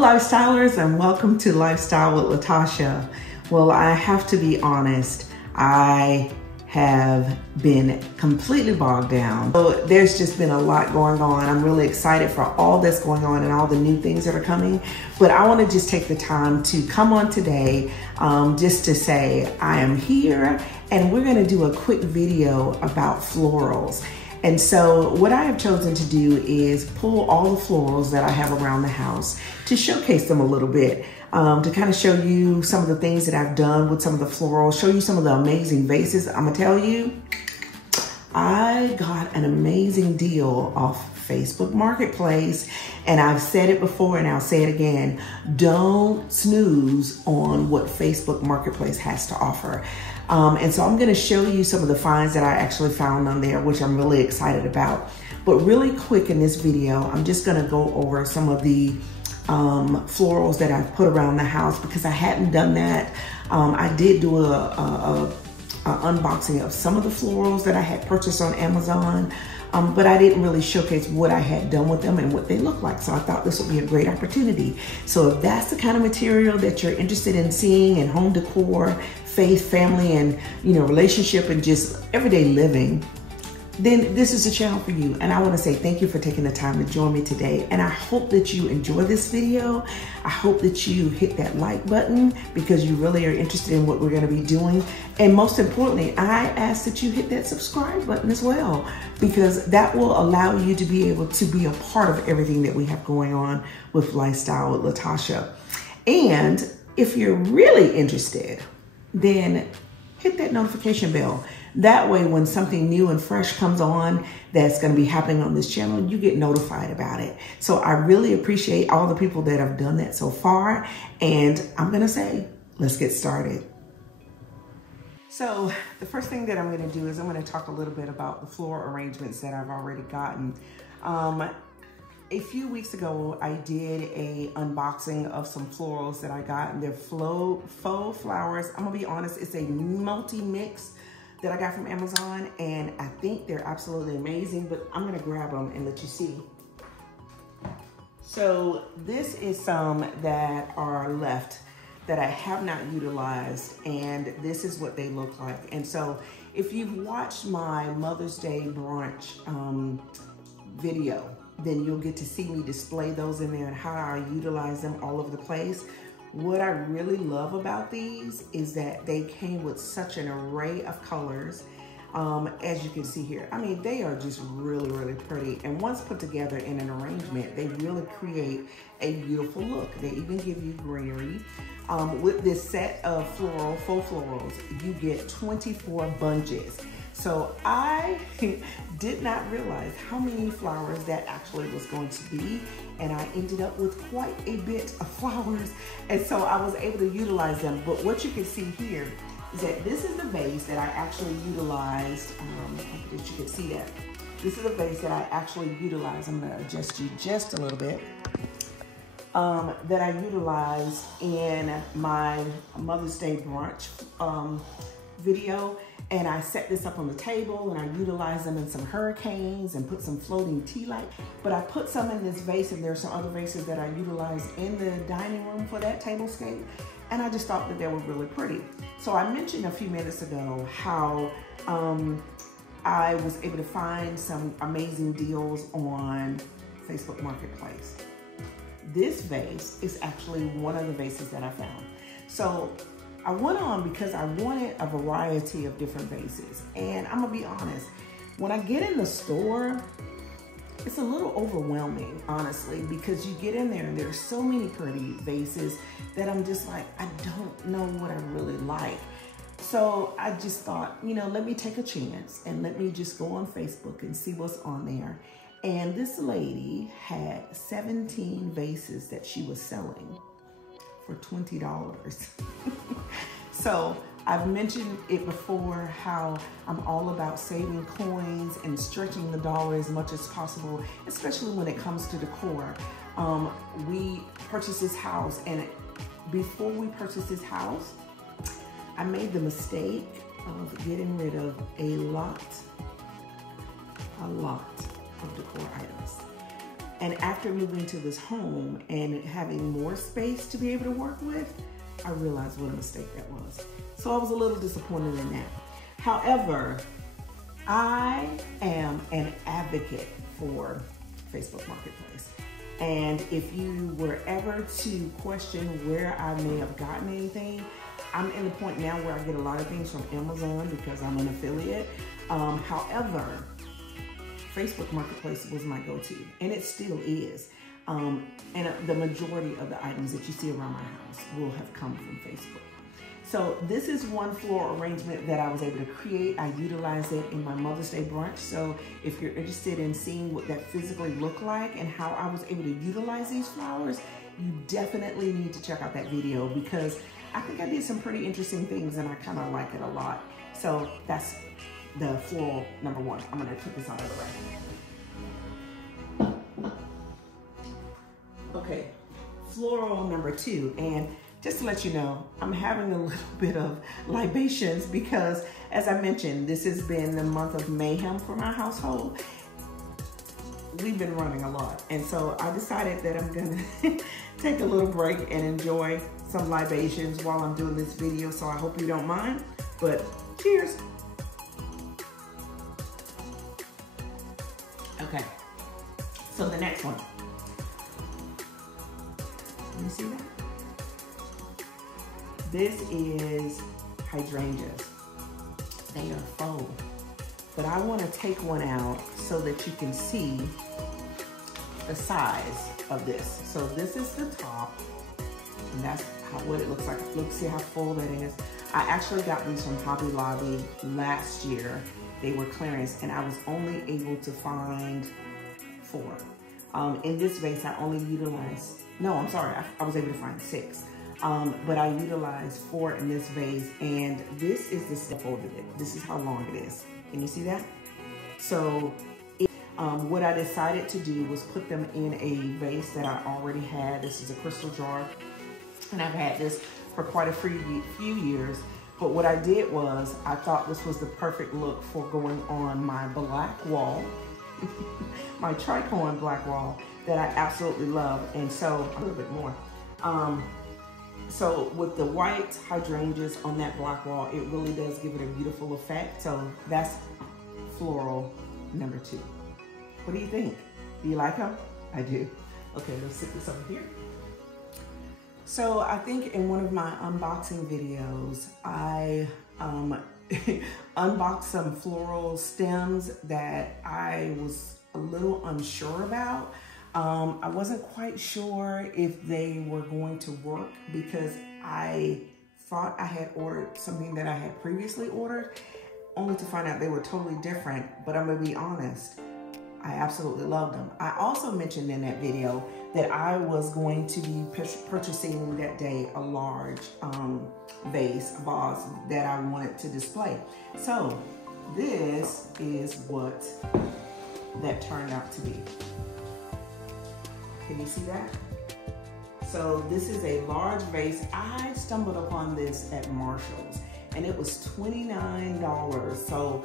Hello lifestylers, and welcome to Lifestyle with Latasha. Well, I have to be honest, I have been completely bogged down. So there's just been a lot going on. I'm really excited for all that's going on and all the new things that are coming. But I want to just take the time to come on today just to say I am here, and we're going to do a quick video about florals. And so what I have chosen to do is pull all the florals that I have around the house to showcase them a little bit, to kind of show you some of the things that I've done with some of the florals, show you some of the amazing vases. I'm gonna tell you, I got an amazing deal off Facebook Marketplace, and I've said it before and I'll say it again, don't snooze on what Facebook Marketplace has to offer. And so I'm gonna show you some of the finds that I actually found on there, which I'm really excited about. But really quick in this video, I'm just gonna go over some of the florals that I've put around the house because I hadn't done that. I did do a unboxing of some of the florals that I had purchased on Amazon, but I didn't really showcase what I had done with them and what they look like. So I thought this would be a great opportunity. So if that's the kind of material that you're interested in seeing in home decor, faith, family, and relationship and just everyday living, then this is a channel for you. And I want to say thank you for taking the time to join me today. And I hope that you enjoy this video. I hope that you hit that like button because you really are interested in what we're going to be doing. And most importantly, I ask that you hit that subscribe button as well, because that will allow you to be able to be a part of everything that we have going on with Lifestyle with Latasha. And if you're really interested, then hit that notification bell. That way, when something new and fresh comes on that's going to be happening on this channel, you get notified about it. So I really appreciate all the people that have done that so far. And I'm going to say, let's get started. So the first thing that I'm going to do is I'm going to talk a little bit about the floral arrangements that I've already gotten. A few weeks ago, I did a unboxing of some florals that I got, and they're faux flowers. I'm gonna be honest, it's a multi-mix that I got from Amazon, and I think they're absolutely amazing, but I'm gonna grab them and let you see. So this is some that are left that I have not utilized, and this is what they look like. And so if you've watched my Mother's Day brunch video, then you'll get to see me display those in there and how I utilize them all over the place. What I really love about these is that they came with such an array of colors. As you can see here, I mean, they are just really, really pretty. And once put together in an arrangement, they really create a beautiful look. They even give you greenery. With this set of faux florals, you get 24 bunches. So I did not realize how many flowers that actually was going to be, and I ended up with quite a bit of flowers, and so I was able to utilize them. But what you can see here is that this is the vase that I actually utilized. I hope that you can see that. This is a vase that I actually utilized. I'm going to adjust you just a little bit. That I utilized in my Mother's Day brunch video. And I set this up on the table, and I utilized them in some hurricanes and put some floating tea light. But I put some in this vase, and there's some other vases that I utilized in the dining room for that tablescape. And I just thought that they were really pretty. So I mentioned a few minutes ago how I was able to find some amazing deals on Facebook Marketplace. This vase is actually one of the vases that I found. So I went on because I wanted a variety of different vases. And I'm gonna be honest, when I get in the store, it's a little overwhelming, honestly, because you get in there and there's so many pretty vases that I'm just like, I don't know what I really like. So I just thought, let me take a chance and let me just go on Facebook and see what's on there. And this lady had 17 vases that she was selling for $20. So I've mentioned it before how I'm all about saving coins and stretching the dollar as much as possible, especially when it comes to decor. We purchased this house, and before we purchased this house, I made the mistake of getting rid of a lot of decor items. And after moving to this home and having more space to be able to work with, I realized what a mistake that was. So I was a little disappointed in that. However, I am an advocate for Facebook Marketplace. And if you were ever to question where I may have gotten anything, I'm in the point now where I get a lot of things from Amazon because I'm an affiliate. However, Facebook Marketplace was my go-to, and it still is. And the majority of the items that you see around my house will have come from Facebook. So this is one floral arrangement that I was able to create. I utilized it in my Mother's Day brunch. So if you're interested in seeing what that physically looked like and how I was able to utilize these flowers, you definitely need to check out that video because I think I did some pretty interesting things and I kind of like it a lot. So that's the floral number one. I'm gonna put this out of the way. Okay, floral number two. And just to let you know, I'm having a little bit of libations because, as I mentioned, this has been the month of mayhem for my household. We've been running a lot. And so I decided that I'm gonna take a little break and enjoy some libations while I'm doing this video. So I hope you don't mind, but cheers. Okay, so the next one. Can you see that? This is Hydrangeas. They are faux, but I want to take one out so that you can see the size of this. So this is the top, and that's what it looks like. Look, see how full that is. I actually got these from Hobby Lobby last year. They were clearance, and I was only able to find 4. In this vase, I only utilized, no, I'm sorry, I was able to find 6. But I utilized 4 in this vase, and this is the step over it. This is how long it is. Can you see that? So what I decided to do was put them in a vase that I already had. This is a crystal jar, and I've had this for quite a few years. But what I did was, I thought this was the perfect look for going on my black wall, my tricorn black wall that I absolutely love. And so, a little bit more. So with the white hydrangeas on that black wall, it really does give it a beautiful effect. So that's floral number 2. What do you think? Do you like them? I do. Okay, let's sit this over here. So I think in one of my unboxing videos, I unboxed some floral stems that I was a little unsure about. I wasn't quite sure if they were going to work because I thought I had ordered something that I had previously ordered, only to find out they were totally different. But I'm gonna be honest, I absolutely loved them. I also mentioned in that video that I was going to be purchasing that day a large vase that I wanted to display. So this is what that turned out to be. Can you see that? So this is a large vase. I stumbled upon this at Marshall's and it was $29. So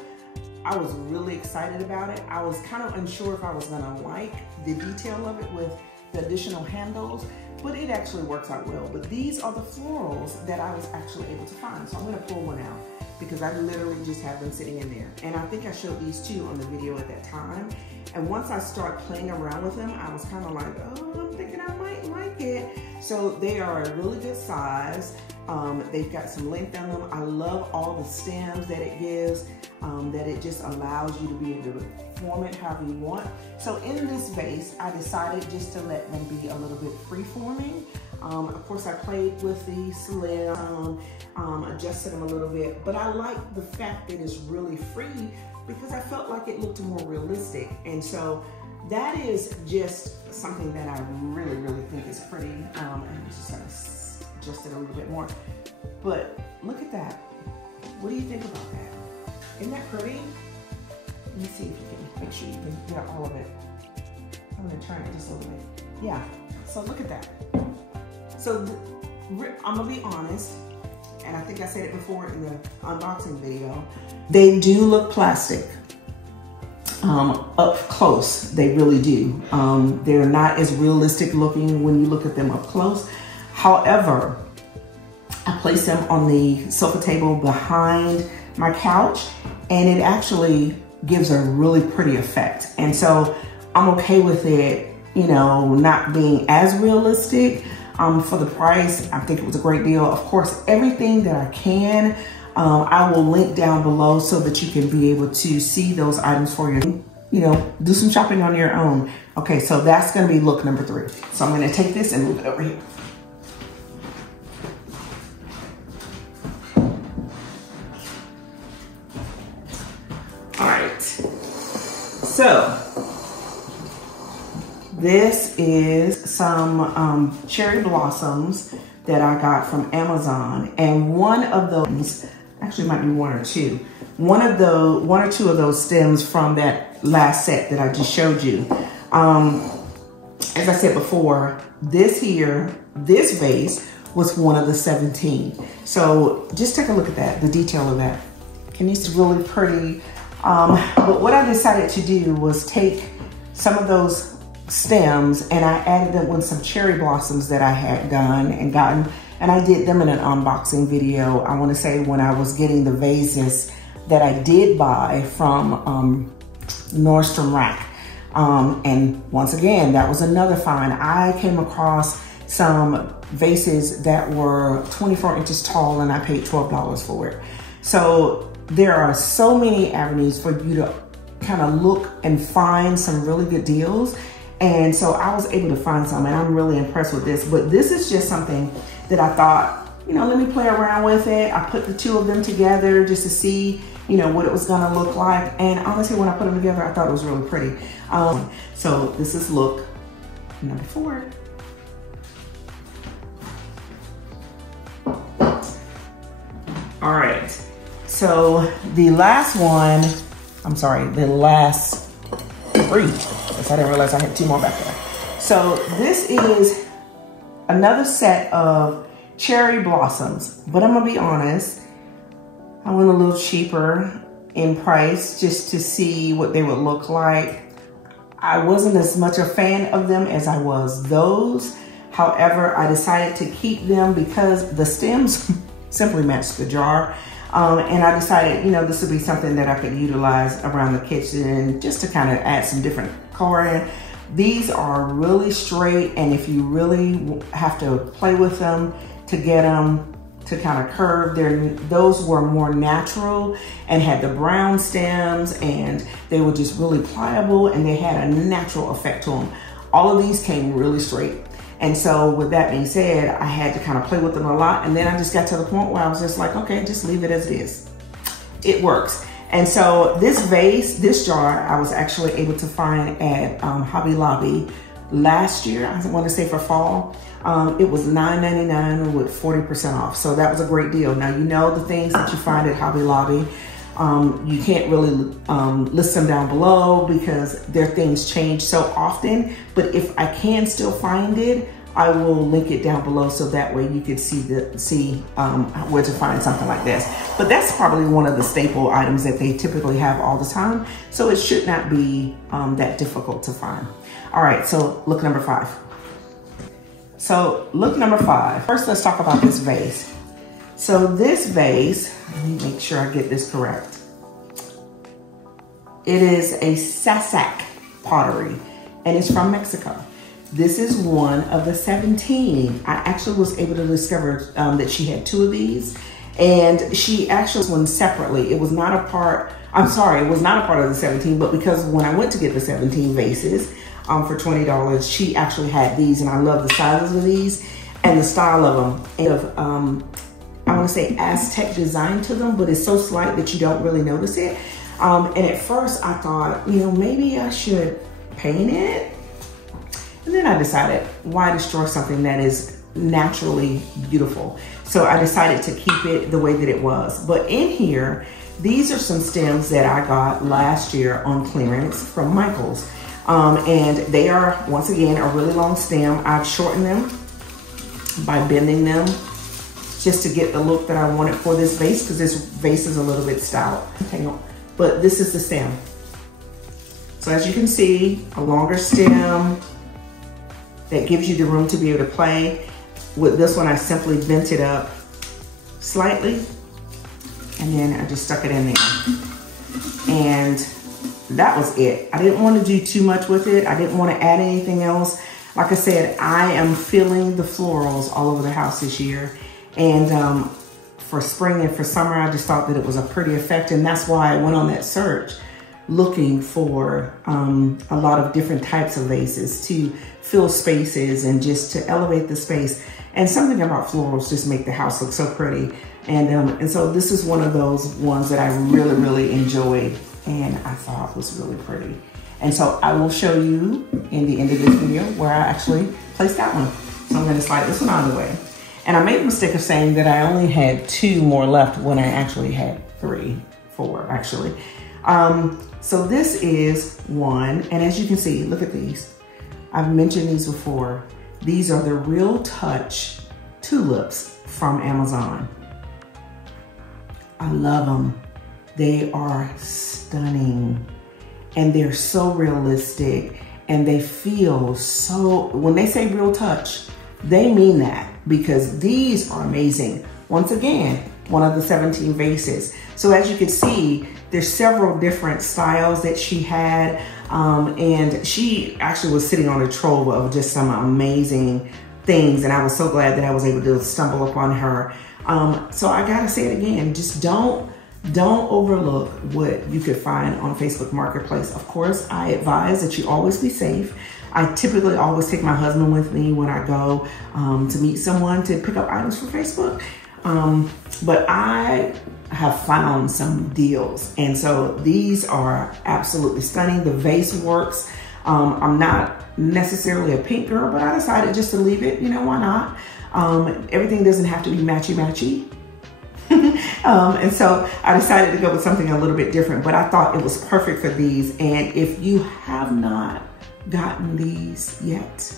I was really excited about it. I was kind of unsure if I was gonna like the detail of it with the additional handles, but it actually works out well. But these are the florals that I was actually able to find. So I'm gonna pull one out because I literally just have them sitting in there. And I think I showed these 2 on the video at that time. And once I start playing around with them, I was kind of like, oh, I'm thinking I might like it. So they are a really good size. They've got some length on them. I love all the stems that it gives, that it just allows you to be able to form it however you want. So in this vase, I decided just to let them be a little bit free-forming. Of course, I played with the slim, adjusted them a little bit, but I like the fact that it's really free because I felt like it looked more realistic. And so that is just something that I really, really think is pretty. I'm just gonna adjust it a little bit more. But look at that. What do you think about that? Isn't that pretty? Let me see if you can, make sure you can get all of it. I'm gonna turn it just a little bit. Yeah, so look at that. So I'm gonna be honest, and I think I said it before in the unboxing video, they do look plastic. up close. They really do. They're not as realistic looking when you look at them up close. However, I place them on the sofa table behind my couch, and it actually gives a really pretty effect. And so I'm okay with it, you know, not being as realistic. For the price, I think it was a great deal. Of course, everything that I can, I will link down below so that you can be able to see those items for you know, do some shopping on your own. Okay, so that's gonna be look number 3. So I'm gonna take this and move it over here. All right, so this is some cherry blossoms that I got from Amazon, and one of those, actually might be one or two of those stems from that last set that I just showed you. As I said before, this vase was one of the 17. So just take a look at that, the detail of that. And it's really pretty. But what I decided to do was take some of those stems and I added them with some cherry blossoms that I had done and gotten, and I did them in an unboxing video. I want to say when I was getting the vases that I did buy from Nordstrom Rack. And once again, that was another find. I came across some vases that were 24 inches tall and I paid $12 for it. So there are so many avenues for you to kind of look and find some really good deals. And so I was able to find some, and I'm really impressed with this. But this is just something that I thought, you know, let me play around with it. I put the two of them together just to see, you know, what it was gonna look like. And honestly, when I put them together, I thought it was really pretty. So this is look number 4. All right, so the last one, I'm sorry, the last 3, because I didn't realize I had 2 more back there. So this is another set of cherry blossoms, but I'm gonna be honest, I went a little cheaper in price just to see what they would look like. I wasn't as much a fan of them as I was those. However, I decided to keep them because the stems simply matched the jar. And I decided, you know, this would be something that I could utilize around the kitchen just to kind of add some different color in. These are really straight, and if you really have to play with them to get them to kind of curve, those were more natural and had the brown stems, and they were just really pliable and they had a natural effect to them. All of these came really straight. And so with that being said, I had to kind of play with them a lot. And then I just got to the point where I was just like, okay, just leave it as it is. It works. And so this vase, this jar, I was actually able to find at Hobby Lobby last year. I want to say for fall. It was $9.99 with 40% off. So that was a great deal. Now, you know, the things that you find at Hobby Lobby, you can't really list them down below because their things change so often. But if I can still find it, I will link it down below so that way you can see where to find something like this. But that's probably one of the staple items that they typically have all the time. So it should not be that difficult to find. All right, so look number 5. So look number 5. First, let's talk about this vase. So this vase, let me make sure I get this correct. It is a Aztec pottery, and it's from Mexico. This is one of the 17. I actually was able to discover that she had 2 of these, and she actually won separately. It was not a part, I'm sorry, it was not a part of the 17, but because when I went to get the 17 vases for $20, she actually had these, and I love the sizes of these and the style of them. And I want to say Aztec design to them, but it's so slight that you don't really notice it. And at first I thought, you know, maybe I should paint it. And then I decided, why destroy something that is naturally beautiful? So I decided to keep it the way that it was. But in here, these are some stems that I got last year on clearance from Michael's. And they are, once again, a really long stem. I've shortened them by bending them just to get the look that I wanted for this vase, because this vase is a little bit stout. Hang on. But this is the stem. So as you can see, a longer stem that gives you the room to be able to play. With this one, I simply bent it up slightly, and then I just stuck it in there. And that was it. I didn't want to do too much with it. I didn't want to add anything else. Like I said, I am feeling the florals all over the house this year. And for spring and for summer, I just thought that it was a pretty effect. And that's why I went on that search looking for a lot of different types of vases to fill spaces and just to elevate the space. And something about florals just make the house look so pretty. And so this is one of those ones that I really, really enjoyed and I thought was really pretty. And so I will show you in the end of this video where I actually placed that one. So I'm gonna slide this one out of the way. And I made the mistake of saying that I only had 2 more left when I actually had 4 actually. So this is one, and as you can see, look at these. I've mentioned these before. These are the Real Touch tulips from Amazon. I love them. They are stunning and they're so realistic and they feel so, when they say Real Touch, they mean that because these are amazing. Once again, one of the 17 vases. So as you can see, there's several different styles that she had. And she actually was sitting on a trove of just some amazing things. And I was so glad that I was able to stumble upon her. So I gotta say it again, just don't overlook what you could find on Facebook Marketplace. Of course, I advise that you always be safe. I typically always take my husband with me when I go to meet someone to pick up items from Facebook. But I have found some deals. And so these are absolutely stunning. The vase works. I'm not necessarily a pink girl, but I decided just to leave it. You know, why not? Everything doesn't have to be matchy-matchy. And so I decided to go with something a little bit different, but I thought it was perfect for these. And if you have not gotten these yet,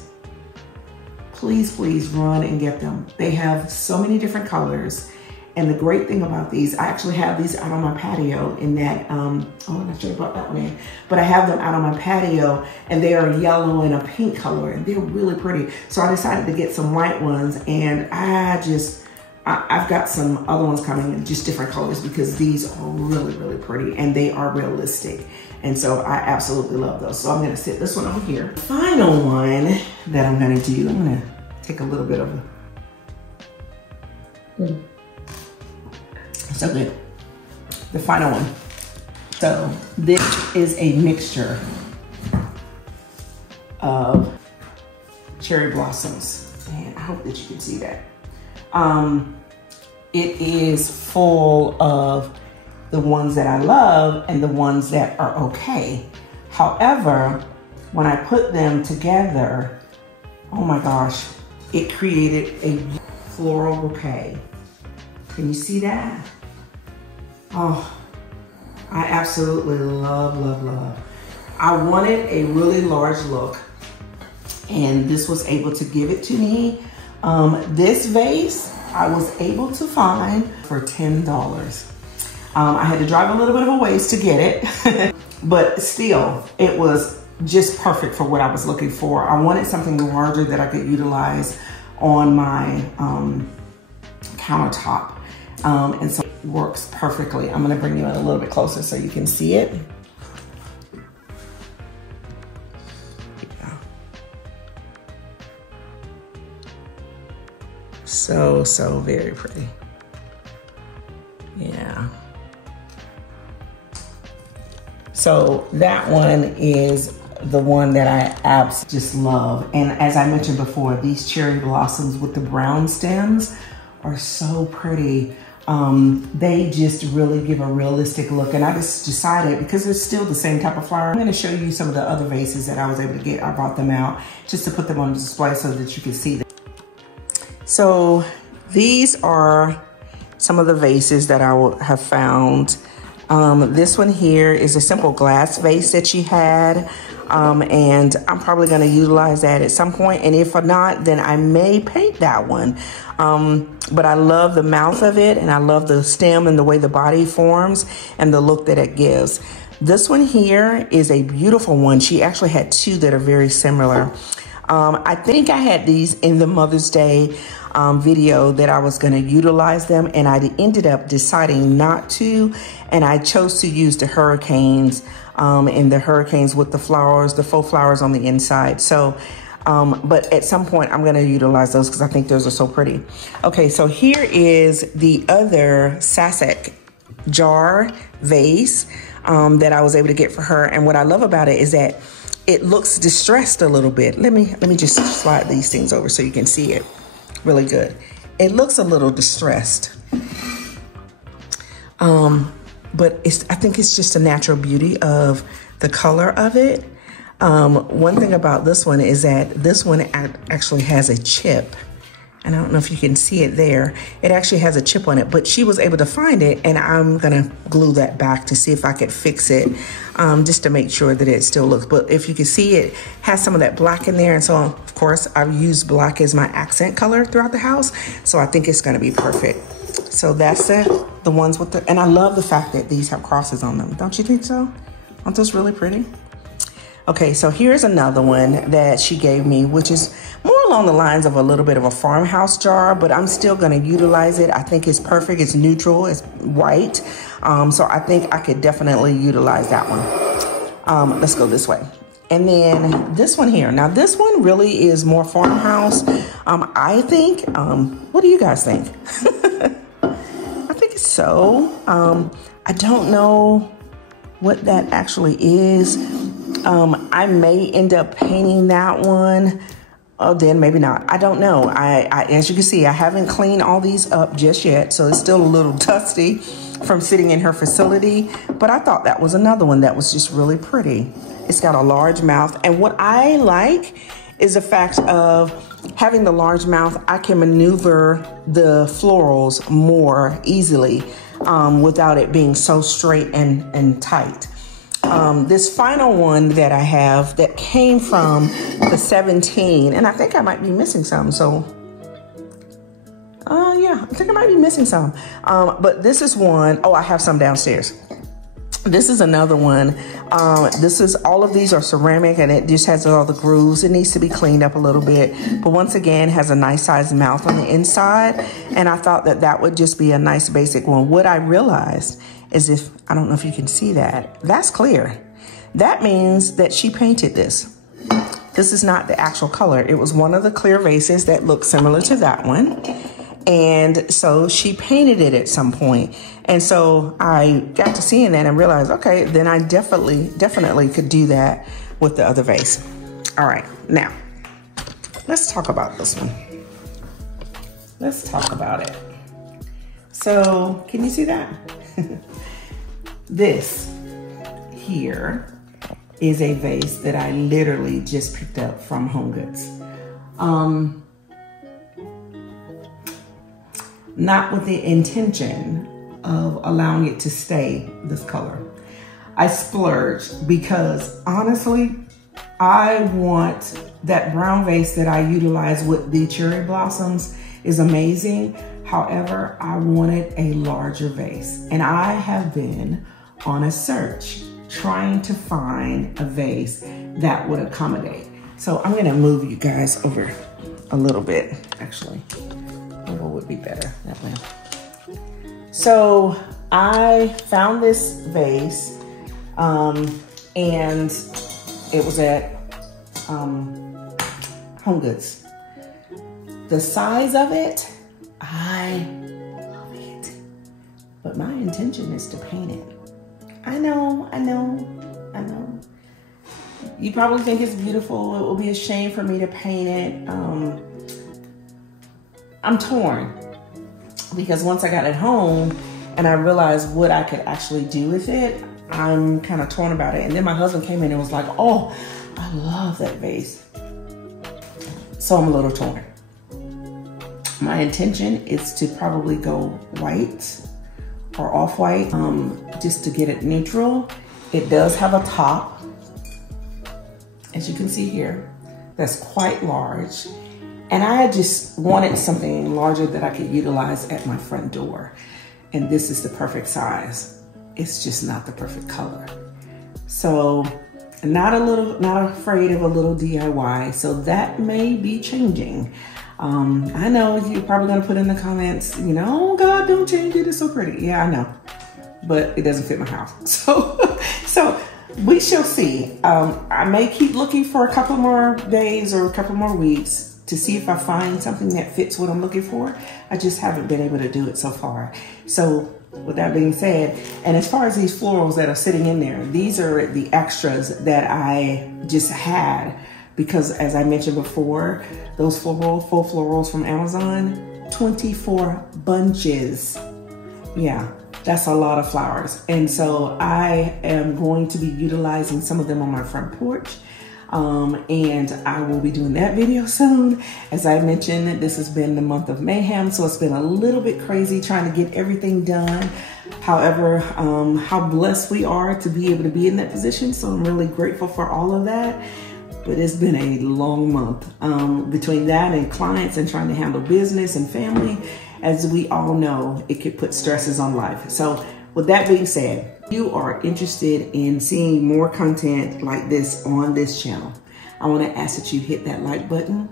please, please run and get them. They have so many different colors. And the great thing about these, I actually have these out on my patio in that, oh, I should have brought that one in, but I have them out on my patio and they are yellow and a pink color and they're really pretty. So I decided to get some white ones and I've got some other ones coming in just different colors because these are really, really pretty and they are realistic. And so I absolutely love those. So I'm gonna sit this one over here. The final one that I'm gonna do, I'm gonna take a little bit of a, so good. The final one. So this is a mixture of cherry blossoms. And I hope that you can see that. It is full of the ones that I love and the ones that are okay. However, when I put them together, oh my gosh, it created a floral bouquet. Can you see that? Oh, I absolutely love, love, love. I wanted a really large look and this was able to give it to me. This vase I was able to find for $10. I had to drive a little bit of a ways to get it, but still, it was just perfect for what I was looking for. I wanted something larger that I could utilize on my countertop. And so it works perfectly. I'm gonna bring you in a little bit closer so you can see it. So, so very pretty. Yeah. So that one is the one that I absolutely just love. And as I mentioned before, these cherry blossoms with the brown stems are so pretty. They just really give a realistic look. And I just decided, because it's still the same type of flower, I'm gonna show you some of the other vases that I was able to get. I brought them out just to put them on display so that you can see them. So these are some of the vases that I have found. This one here is a simple glass vase that she had. And I'm probably gonna utilize that at some point. And if not, then I may paint that one. But I love the mouth of it and I love the stem and the way the body forms and the look that it gives. This one here is a beautiful one. She actually had two that are very similar. I think I had these in the Mother's Day video that I was going to utilize them, and I ended up deciding not to, and I chose to use the hurricanes in the hurricanes with the flowers, the faux flowers on the inside. So but at some point I'm going to utilize those because I think those are so pretty. Okay, so here is the other Aztec jar vase that I was able to get for her, and what I love about it is that it looks distressed a little bit. Let me just slide these things over so you can see it really good. It looks a little distressed, but I think it's just a natural beauty of the color of it. One thing about this one is that this one actually has a chip. And I don't know if you can see it there. It actually has a chip on it, but she was able to find it, and I'm gonna glue that back to see if I could fix it, just to make sure that it still looks. But if you can see, it has some of that black in there, and so of course I've used black as my accent color throughout the house, so I think it's gonna be perfect. So that's the ones with and I love the fact that these have crosses on them. Don't you think so? Aren't those really pretty? Okay, so here's another one that she gave me, which is more along the lines of a little bit of a farmhouse jar, but I'm still gonna utilize it. I think it's perfect, it's neutral, it's white. So I think I could definitely utilize that one. Let's go this way. And then this one here. Now this one really is more farmhouse. I think, what do you guys think? I think it's so. I don't know what that actually is. I may end up painting that one. Oh, then maybe not. I don't know. As you can see, I haven't cleaned all these up just yet, so it's still a little dusty from sitting in her facility. But I thought that was another one that was just really pretty. It's got a large mouth, and what I like is the fact of having the large mouth. I can maneuver the florals more easily without it being so straight and tight. This final one that I have that came from the 17, and I think I might be missing some. So, yeah, I think I might be missing some. But this is one, oh, I have some downstairs. This is another one. All of these are ceramic, and it just has all the grooves. It needs to be cleaned up a little bit, but once again, has a nice sized mouth on the inside. And I thought that that would just be a nice basic one. What I realized is I don't know if you can see that, that's clear. That means that she painted this. This is not the actual color. It was one of the clear vases that looked similar to that one. And so she painted it at some point. And so I got to seeing that and realized, okay, then I definitely could do that with the other vase. All right, now let's talk about this one. Let's talk about it. So can you see that? This here is a vase that I literally just picked up from Home Goods. Not with the intention of allowing it to stay this color. I splurged because honestly, I want that brown vase that I utilize with the cherry blossoms is amazing. However, I wanted a larger vase, and I have been on a search trying to find a vase that would accommodate. So I'm gonna move you guys over a little bit, actually. What would be better that way? So I found this vase, and it was at Home Goods. The size of it, I love it, but my intention is to paint it. I know. You probably think it's beautiful. It will be a shame for me to paint it. I'm torn because once I got it home and I realized what I could actually do with it, I'm kind of torn about it. And then my husband came in and was like, oh, I love that vase. So I'm a little torn. My intention is to probably go white or off-white, just to get it neutral. It does have a top, as you can see here, that's quite large. And I just wanted something larger that I could utilize at my front door. And this is the perfect size. It's just not the perfect color. So not afraid of a little DIY. So that may be changing. I know you're probably gonna put in the comments, you know, oh God, don't change it, it's so pretty. Yeah, I know, but it doesn't fit my house. So we shall see. I may keep looking for a couple more days or a couple more weeks to see if I find something that fits what I'm looking for. I just haven't been able to do it so far. So with that being said, and as far as these florals that are sitting in there, these are the extras that I just had because, as I mentioned before, those faux florals from Amazon, 24 bunches. Yeah, that's a lot of flowers. And so I am going to be utilizing some of them on my front porch. And I will be doing that video soon. As I mentioned, this has been the month of mayhem, so it's been a little bit crazy trying to get everything done. However, how blessed we are to be able to be in that position, so I'm really grateful for all of that. But it's been a long month between that and clients and trying to handle business and family. As we all know, it could put stresses on life. So with that being said, if you are interested in seeing more content like this on this channel, I want to ask that you hit that like button.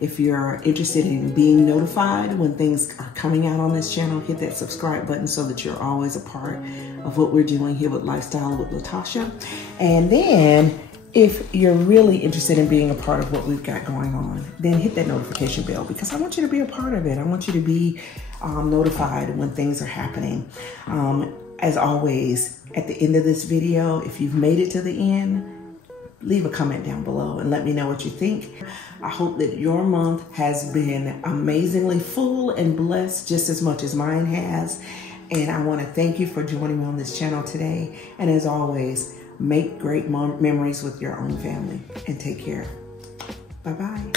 If you're interested in being notified when things are coming out on this channel, hit that subscribe button so that you're always a part of what we're doing here with Lifestyle with Latasha. And then if you're really interested in being a part of what we've got going on, then hit that notification bell because I want you to be a part of it. I want you to be notified when things are happening. As always, at the end of this video, if you've made it to the end, leave a comment down below and let me know what you think. I hope that your month has been amazingly full and blessed just as much as mine has. And I want to thank you for joining me on this channel today. And as always, make great memories with your own family and take care. Bye-bye.